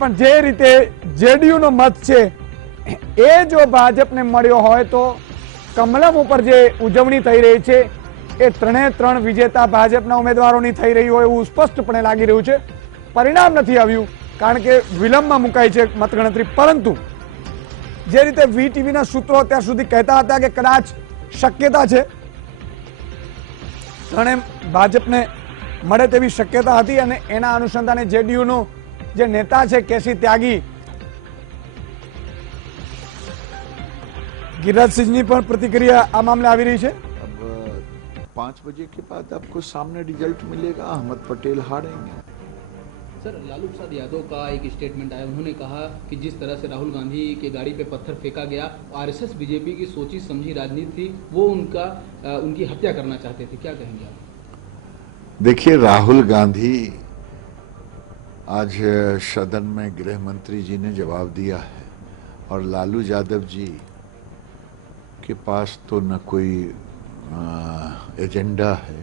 પણ જે રીતે જેડીયુનો મત છે એ જો ભાજપને મળ્યો હોય તો કમલમ ઉપર જે ઉજવણી થઈ રહી છે એ ત્રણે ત્રણ વિજેતા ભાજપના ઉમેદવારોની થઈ રહી હોય એવું સ્પષ્ટપણે લાગી રહ્યું છે. પરિણામ નથી આવ્યું કારણ કે વિલંબમાં મુકાઈ છે મતગણતરી. પરંતુ જે રીતે વીટીવીના સૂત્રો અત્યાર સુધી કહેતા હતા કે કદાચ શક્યતા છે ત્રણે ભાજપને મળે તેવી શક્યતા હતી અને એના અનુસંધાને જેડીયુનો જે નેતા છે કેસી ત્યાગી गिरिराज सिंहनी पर प्रतिक्रिया आ मामले आ रही है. अब 5 बजे के बाद आपको सामने रिजल्ट मिलेगा. अहमद पटेल हारेंगे. सर, लालू प्रसाद यादव का एक स्टेटमेंट आया, उन्होंने कहा कि जिस तरह से राहुल गांधी के गाड़ी पे पत्थर फेंका गया, आरएसएस बीजेपी की सोची समझी राजनीति थी, वो उनकी हत्या करना चाहते थे. क्या कहेंगे आप? देखिए, राहुल गांधी आज सदन में गृह मंत्री जी ने जवाब दिया है और लालू यादव जी के पास तो न कोई एजेंडा है